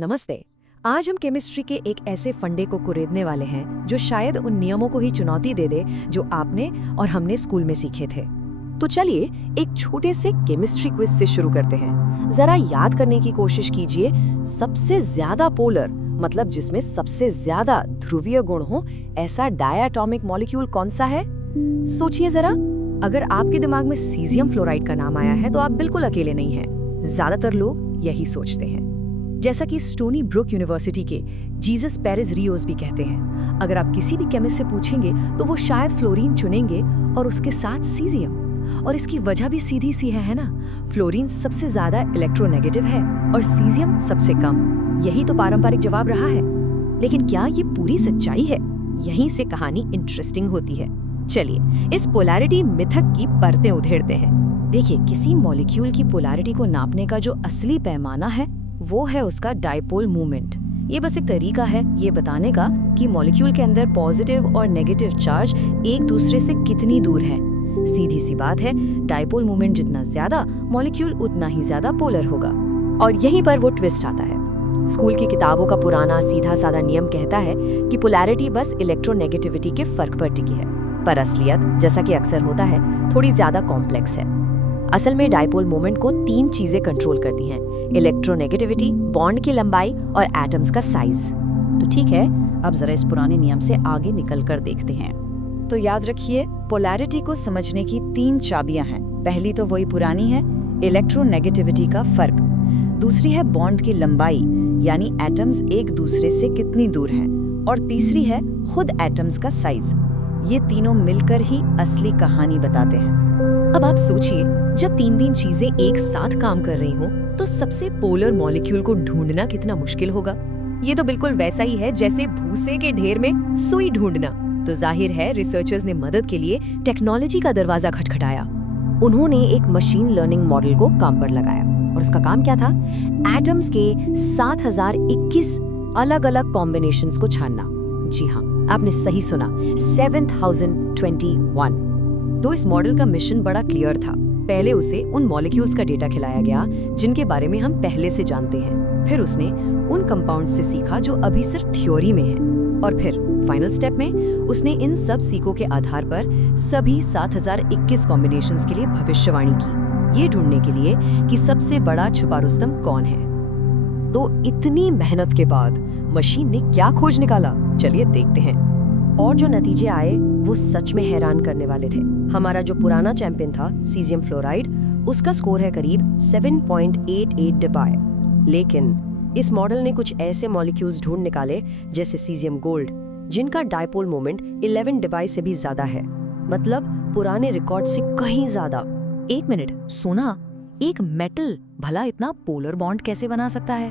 नमस्ते। आज हम केमिस्ट्री के एक ऐसे फंडे को कुरेदने वाले हैं जो शायद उन नियमों को ही चुनौती दे दे जो आपने और हमने स्कूल में सीखे थे। तो चलिए एक छोटे से केमिस्ट्री क्विज से शुरू करते हैं। जरा याद करने की कोशिश कीजिए, सबसे ज्यादा पोलर मतलब जिसमें सबसे ज्यादा ध्रुवीय गुण हो ऐसा डायटोमिक मॉलिक्यूल कौन सा है? सोचिए जरा। अगर आपके दिमाग में सीजियम फ्लोराइड का नाम आया है तो आप बिल्कुल अकेले नहीं हैं। ज्यादातर लोग यही सोचते हैं। जैसा कि स्टोनी ब्रुक यूनिवर्सिटी के जीसस पेरेज रियोस भी कहते हैं, अगर आप किसी भी केमिस्ट से पूछेंगे तो वो शायद फ्लोरीन चुनेंगे और उसके साथ सीजियम। और इसकी वजह भी सीधी सी है ना, फ्लोरीन सबसे ज्यादा इलेक्ट्रोनेगेटिव है और सीजियम सबसे कम। यही तो पारंपरिक जवाब रहा है। लेकिन क्या ये पूरी सच्चाई है? यहीं से कहानी इंटरेस्टिंग होती है। चलिए इस पोलैरिटी मिथक की परतें उधेड़ते हैं। देखिए, किसी मॉलिक्यूल की पोलैरिटी को नापने का जो असली पैमाना है वो है उसका डायपोल मूवमेंट। ये बस एक तरीका है ये बताने का कि मॉलिक्यूल के अंदर पॉजिटिव और नेगेटिव चार्ज एक दूसरे से कितनी दूर है। सीधी सी बात है, डायपोल मूवमेंट जितना ज्यादा मॉलिक्यूल उतना ही ज्यादा पोलर होगा। और यहीं पर वो ट्विस्ट आता है। स्कूल की किताबों का पुराना सीधा साधा नियम कहता है कि पोलैरिटी बस इलेक्ट्रोनेगेटिविटी के फर्क पर टिकी है, पर असलियत जैसा कि अक्सर होता है थोड़ी ज्यादा कॉम्प्लेक्स है। असल में डायपोल मोमेंट को तीन चीजें कंट्रोल करती हैं: इलेक्ट्रोनेगेटिविटी, बॉन्ड की लंबाई और एटम्स का साइज। तो ठीक है, अब जरा इस पुराने नियम से आगे निकल कर देखते हैं। तो याद रखिए, पोलैरिटी को समझने की तीन चाबियां हैं। पहली तो वही पुरानी है, इलेक्ट्रोनेगेटिविटी का फर्क। दूसरी है बॉन्ड की लंबाई, यानी एटम्स एक दूसरे से कितनी दूर हैं। और तीसरी है खुद एटम्स का साइज। ये तीनों मिलकर ही असली कहानी बताते हैं। अब आप सोचिए, जब तीन चीजें एक साथ काम कर रही हों तो सबसे पोलर मॉलिक्यूल को ढूंढना कितना मुश्किल होगा। ये तो बिल्कुल वैसा ही है जैसे भूसे के ढेर में सुई ढूंढना। तो जाहिर है रिसर्चर्स ने मदद के लिए टेक्नोलॉजी का दरवाजा खटखटाया। उन्होंने एक मशीन लर्निंग मॉडल को काम पर लगाया और उसका काम क्या था? एटम्स के 7021 अलग-अलग कॉम्बिनेशंस को छानना। जी हाँ, आपने सही सुना, 7021। तो इस मॉडल का मिशन बड़ा क्लियर था। पहले उसे उन मॉलिक्यूल्स का डेटा खिलाया गया जिनके बारे में हम पहले से जानते हैं। फिर उसने उन कंपाउंड्स से सीखा जो अभी सिर्फ थ्योरी में हैं। और फिर फाइनल स्टेप में उसने इन सब सीखों के आधार पर सभी 7021 कॉम्बिनेशंस के लिए भविष्यवाणी की, ये ढूंढने के लिए कि सबसे बड़ा छुपा रुस्तम कौन है। तो इतनी मेहनत के बाद मशीन ने क्या खोज निकाला, चलिए देखते हैं। और जो नतीजे आए वो सच में हैरान करने वाले थे। हमारा जो पुराना चैंपियन था सीजियम फ्लोराइड, उसका स्कोर है करीब 7.88 डिबाई। लेकिन इस मॉडल ने कुछ ऐसे मॉलिक्यूल्स ढूंढ निकाले जैसे सीजियम गोल्ड, जिनका डायपोल मोमेंट 11 डिबाई से भी ज्यादा है। मतलब पुराने रिकॉर्ड से कहीं ज्यादा। एक मिनट, सोना, एक मेटल भला इतना पोलर बॉन्ड कैसे बना सकता है?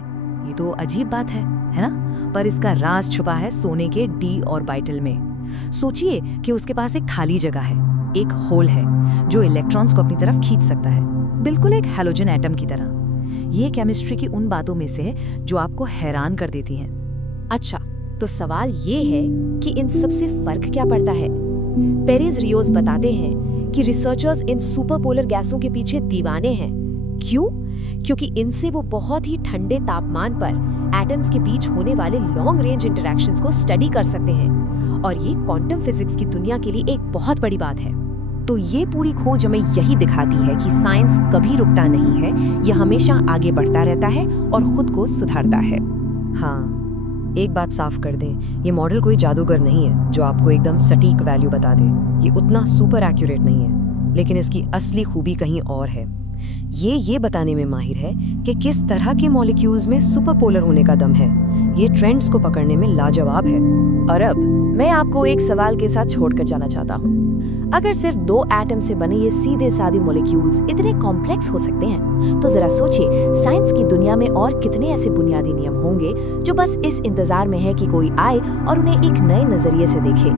ये तो अजीब बात है ना? पर इसका राज छुपा है सोने के डी ऑर्बिटल में। सोचिए कि उसके पास एक खाली जगह है, एक होल है जो इलेक्ट्रॉन्स को अपनी तरफ खींच सकता है, बिल्कुल एक हैलोजन एटम की तरह। ये केमिस्ट्री की उन बातों में से है जो आपको हैरान कर देती हैं। अच्छा, तो सवाल ये है कि इन सबसे फर्क क्या पड़ता है? पेरेज रियोस बताते हैं कि रिसर्चर्स इन सुपरपोलर गैसों के पीछे दीवाने हैं। क्यों? क्योंकि इनसे वो बहुत ही ठंडे तापमान पर एटम्स के बीच होने वाले लॉन्ग रेंज इंटरैक्शंस को स्टडी कर सकते हैं। और ये क्वांटम फिजिक्स की दुनिया के लिए एक बहुत बड़ी बात है। तो ये पूरी खोज हमें यही दिखाती है कि साइंस कभी रुकता नहीं है, यह हमेशा आगे बढ़ता रहता है और खुद को सुधारता है। हाँ, एक बात साफ कर दें, ये मॉडल कोई जादूगर नहीं है जो आपको एकदम सटीक वैल्यू बता दे। ये उतना सुपर एक्यूरेट नहीं है, लेकिन इसकी असली खूबी कहीं और है। ये बताने में माहिर है कि किस तरह के मॉलिक्यूल्स में सुपरपोलर होने का दम है। ये ट्रेंड्स को पकड़ने में लाजवाब है। और अब मैं आपको एक सवाल के साथ छोड़कर जाना चाहता हूँ। अगर सिर्फ 2 एटम से बने ये सीधे साधे मॉलिक्यूल्स इतने कॉम्प्लेक्स हो सकते हैं, तो जरा सोचिए साइंस की दुनिया में और कितने ऐसे बुनियादी नियम होंगे जो बस इस इंतजार में है कि कोई आए और उन्हें एक नए नजरिए से देखे।